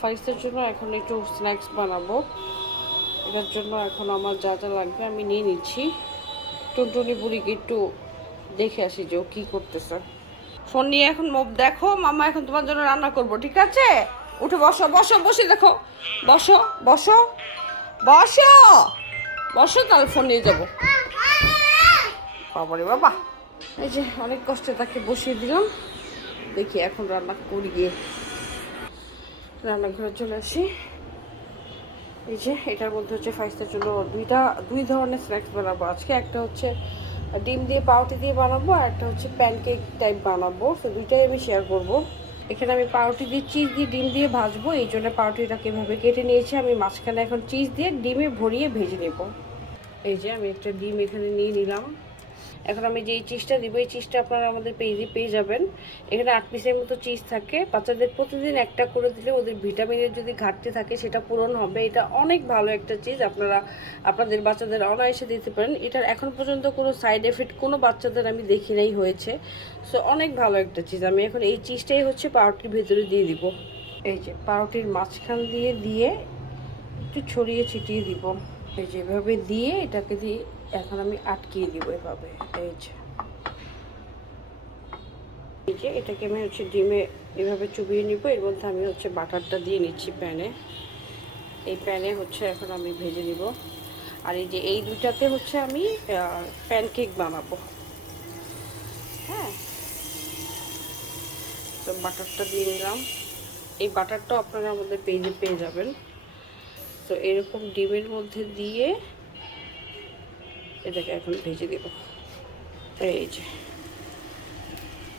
ফাইসের জন্য এখন একটু স্ন্যাক্স বানাবো। এটার জন্য এখন আমার যা যা লাগবে আমি নিয়ে নিচ্ছি। টুনটুনি বুড়িকে একটু দেখে আসি যে ও কী করতেছে। ফোন নিয়ে এখন মুভ দেখো, মামা এখন তোমার জন্য রান্না করবো, ঠিক আছে? উঠে বসো বসো, বসে দেখো, বসো বসো বসো বসো, তাহলে ফোন নিয়ে যাবো। বাবারে বাবা, এই যে অনেক কষ্টে তাকে বসিয়ে দিলাম। দেখি এখন রান্না করি, গিয়ে রান্নাঘরে চলে আসি। এই যে এটার মধ্যে হচ্ছে ফাইসের জন্য দুই ধরনের স্ন্যাক্স বানাবো আজকে। একটা হচ্ছে ডিম দিয়ে পাউরুটি দিয়ে বানাবো, আর একটা হচ্ছে প্যানকেক টাইপ বানাবো। তো দুইটাই আমি শেয়ার করব। এখানে আমি পাউরুটি দিয়ে চিজ দিয়ে ডিম দিয়ে ভাজবো, এই জন্য পাউরুটিটাকে এভাবে কেটে নিয়েছি। আমি মাঝখানে এখন চিজ দিয়ে ডিমে ভরিয়ে ভেজে নেব। এই যে আমি একটা ডিম এখানে নিয়ে নিলাম। এখন আমি যে চিজটা দিব, এই চিজটা আপনারা আমাদের পেজে পেয়ে যাবেন। এখানে 8 পিসের মতো চিজ থাকে। বাচ্চাদের প্রতিদিন একটা করে দিলে ওদের ভিটামিনের যদি ঘাটতি থাকে সেটা পূরণ হবে। এটা অনেক ভালো একটা চিজ, আপনারা আপনাদের বাচ্চাদের অনায়াসে দিতে পারেন। এটার এখন পর্যন্ত কোনো সাইড এফেক্ট কোনো বাচ্চাদের আমি দেখি নাই হয়েছে। সো অনেক ভালো একটা চিজ। আমি এখন এই চিজটাই হচ্ছে পাউরুটির ভেতরে দিয়ে দিব। এই যে পাউরুটির মাঝখান দিয়ে দিয়ে একটু ছড়িয়ে ছিটিয়ে দিব। এই যে এভাবে দিয়ে এটাকে দিয়ে এখন আমি আটকিয়ে দিব এভাবে। এই যে এটাকে আমি হচ্ছে ডিমে এভাবে চুবিয়ে নিব। এর মধ্যে আমি হচ্ছে বাটারটা দিয়ে নিচ্ছি প্যানে। এই প্যানে হচ্ছে এখন আমি ভেজে নিব। আর এই যে এই দুটাতে হচ্ছে আমি প্যানকেক বানাবো। হ্যাঁ, তো বাটারটা দিয়ে নিলাম। এই বাটারটাও আপনারা আমাদের পেজে পেয়ে যাবেন। তো এরকম ডিমের মধ্যে দিয়ে এটাকে এখন ভেজে দেব। এই যে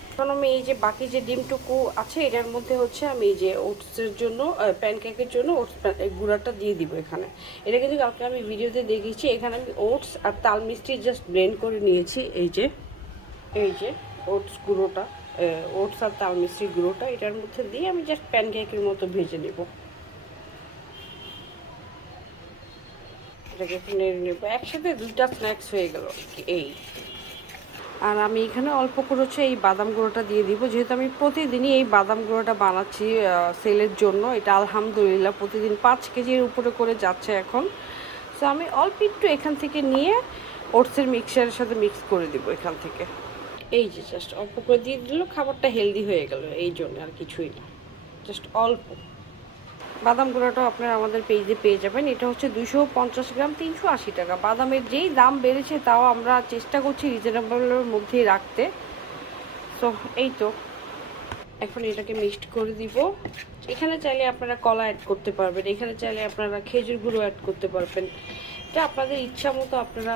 এখন আমি এই যে বাকি যে ডিমটুকু আছে এটার মধ্যে হচ্ছে আমি এই যে ওটসের জন্য প্যানকেকের জন্য ওটস গুঁড়াটা দিয়ে দিব এখানে। এটা কিন্তু কালকে আমি ভিডিওতে দেখিয়েছি। এখানে আমি ওটস আর তাল মিষ্টি জাস্ট ব্লেন্ড করে নিয়েছি। এই যে ওটস গুঁড়োটা, ওটস আর তাল মিষ্টির গুঁড়োটা এটার মধ্যে দিয়ে আমি জাস্ট প্যানকেকের মতো ভেজে নেব। এটাকে একটু নেড়ে নেব। একসাথে দুইটা স্ন্যাক্স হয়ে গেল এই। আর আমি এখানে অল্প করে হচ্ছে এই বাদাম গুঁড়োটা দিয়ে দিব, যেহেতু আমি প্রতিদিনই এই বাদাম গুঁড়োটা বানাচ্ছি সেলের জন্য। এটা আলহামদুলিল্লাহ প্রতিদিন 5 কেজির উপরে করে যাচ্ছে এখন। সো আমি অল্প একটু এখান থেকে নিয়ে ওটসের মিক্সচারের সাথে মিক্স করে দিব এখান থেকে। এই যে জাস্ট অল্প করে দিয়ে দিল, খাবারটা হেলদি হয়ে গেল, এই জন্য আর কিছুই না, জাস্ট অল্প। বাদাম গুঁড়োটাও আপনারা আমাদের পেজে পেয়ে যাবেন। এটা হচ্ছে 250 গ্রাম 380 টাকা। বাদামের যেই দাম বেড়েছে তাও আমরা চেষ্টা করছি রিজনেবলের মধ্যেই রাখতে। সো এই তো এখন এটাকে মিক্সড করে দিব। এখানে চাইলে আপনারা কলা অ্যাড করতে পারবেন, এখানে চাইলে আপনারা খেজুর গুঁড়ো অ্যাড করতে পারবেন। এটা আপনাদের ইচ্ছা মতো আপনারা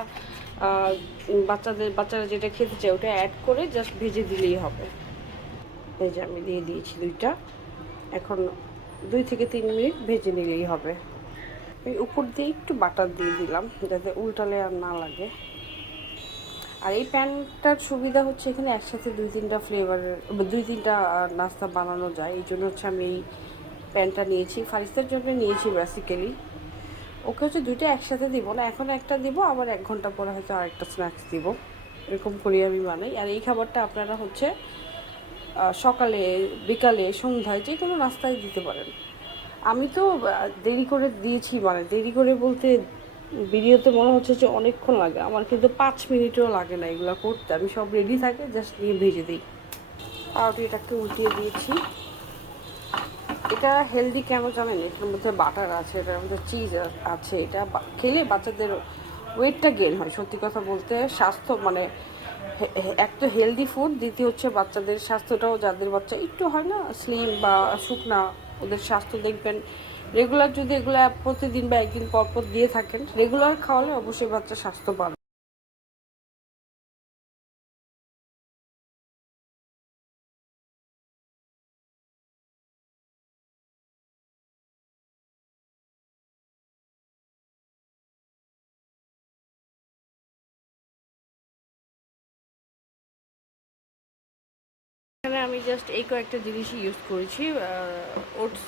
বাচ্চারা যেটা খেতে চায় ওটা অ্যাড করে জাস্ট ভেজে দিলেই হবে। এই যে আমি দিয়ে দিয়েছি দুইটা। এখন 2 থেকে 3 মিনিট ভেজে নিলেই হবে। এই উপর দিয়ে একটু বাটার দিয়ে দিলাম যাতে উল্টালে আর না লাগে। আর এই প্যানটার সুবিধা হচ্ছে এখানে একসাথে 2-3টা ফ্লেভারের 2-3টা নাস্তা বানানো যায়। এই জন্য হচ্ছে আমি এই প্যানটা নিয়েছি। ফারিস্তার জন্য নিয়েছি বেসিক্যালি। ওকে হচ্ছে দুইটা একসাথে দিব না, এখন একটা দিব, আবার 1 ঘন্টা পরে হয়তো আরেকটা স্ন্যাক্স দিব। এরকম করি আমি বানাই। আর এই খাবারটা আপনারা হচ্ছে সকালে, বিকালে, সন্ধ্যায় যে কোনো নাস্তায় দিতে পারেন। আমি তো দেরি করে দিয়েছি, মানে দেরি করে বলতে ভিডিওতে মনে হচ্ছে যে অনেকক্ষণ লাগে, আমার কিন্তু 5 মিনিটও লাগে না এগুলো করতে। আমি সব রেডি থাকে, জাস্ট নিয়ে ভেজে দিই। পাউরুটিটাকে উল্টিয়ে দিয়েছি। এটা হেলদি কেন জানেন? এটার মধ্যে বাটার আছে, এটার মধ্যে চিজ আছে। এটা খেলে বাচ্চাদের ওয়েটটা গেইন হয়। সত্যি কথা বলতে স্বাস্থ্য মানে এক তো হেলদি ফুড, দ্বিতীয় হচ্ছে বাচ্চাদের স্বাস্থ্যটাও, যাদের বাচ্চা একটু হয় না স্লিম বা শুকনা, ওদের স্বাস্থ্য দেখবেন রেগুলার যদি এগুলো প্রতিদিন বা একদিন পর পর দিয়ে থাকেন, রেগুলার খাওয়ালে অবশ্যই বাচ্চার স্বাস্থ্য বাড়বে। এখানে আমি জাস্ট এই কয়েকটা জিনিসই ইউজ করেছি। ওটস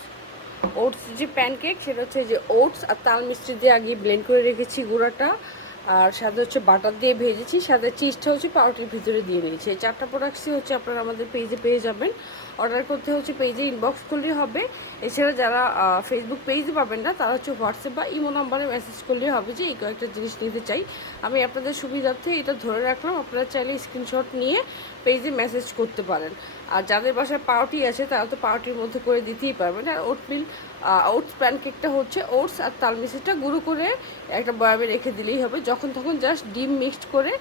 ওটস যে প্যানকেক, সেটা হচ্ছে যে ওটস আর তাল মিষ্টি দিয়ে আগে ব্লেন্ড করে রেখেছি গুঁড়াটা, আর সাথে হচ্ছে বাটার দিয়ে ভেজেছি, সাথে চিজটা হচ্ছে পাউরুটির ভিতরে দিয়ে নিয়েছি। এই 4টা প্রোডাক্টসই হচ্ছে আপনারা আমাদের পেজে পেয়ে যাবেন। অর্ডার করতে হচ্ছে পেজে ইনবক্স করলেই হবে। এছাড়া যারা ফেসবুক পেজে পাবেন না তারা হচ্ছে হোয়াটসঅ্যাপ বা ইমো নাম্বারে মেসেজ করলেই হবে যে এই কয়েকটা জিনিস নিতে চাই। আমি আপনাদের সুবিধার্থে এটা ধরে রাখলাম, আপনারা চাইলে স্ক্রিনশট নিয়ে পেজে মেসেজ করতে পারেন। আর যাদের বাসায় পাউরুটি আছে তারা তো পাউরুটির মধ্যে করে দিতেই পারবেন। আর ওটস প্যানকেকটা হচ্ছে ওটস আর তালমিশিটা গুঁড়ো করে একটা বয়ামে রেখে দিলেই হবে, যখন তখন জাস্ট ডিম মিক্সড করে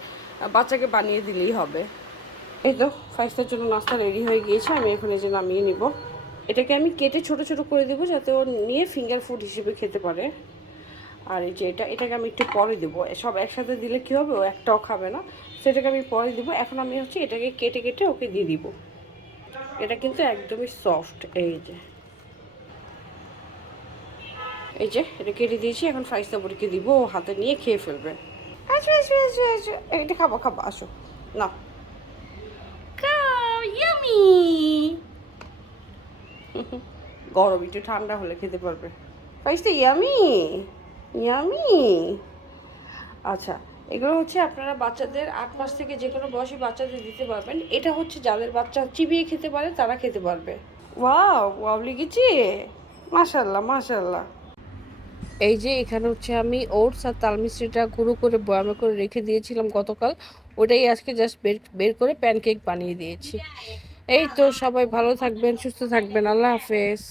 বাচ্চাকে বানিয়ে দিলেই হবে। এই তো ফাইস্টার জন্য নাস্তা রেডি হয়ে গিয়েছে, আমি এখন এই যে নামিয়ে নিব। এটাকে আমি কেটে ছোট ছোট করে দেবো যাতে ও নিয়ে ফিঙ্গার ফুড হিসেবে খেতে পারে। আর এই যে এটাকে আমি একটু পরে দেবো, সব একসাথে দিলে কী হবে, ও একটাও খাবে না, সেটাকে আমি পরে দিব। এখন আমি হচ্ছে এটাকে কেটে কেটে ওকে দিয়ে দিব। এটা কিন্তু একদমই সফট। এই যে এটা কেটে দিয়েছি, এখন ফাইস্তা বুড়িকে দিব, ও হাতে নিয়ে খেয়ে ফেলবে। আসো আসো আসো আসো, এটা খাবো খাবো, আসো না খাও, ইয়ামি। গরম, একটু ঠান্ডা হলে খেতে পারবে। ফাইস্তা ইয়ামি ইয়ামি। আচ্ছা, এগুলো হচ্ছে আপনারা বাচ্চাদের 8 মাস থেকে যে কোনো বয়সী বাচ্চাদের দিতে পারবেন। এটা হচ্ছে যাদের বাচ্চা চিবিয়ে খেতে পারে তারা খেতে পারবে। ওয়াও ওয়াও লিখেছি, মাশাল্লাহ মাশাল্লাহ। এই যে এখানে হচ্ছে আমি ওটস আর তালমিশ্রিটা গুঁড়ো করে বয়ামে করে রেখে দিয়েছিলাম গতকাল, ওটাই আজকে জাস্ট বের বের করে প্যানকেক বানিয়ে দিয়েছি। এই তো, সবাই ভালো থাকবেন, সুস্থ থাকবেন, আল্লাহ হাফেজ।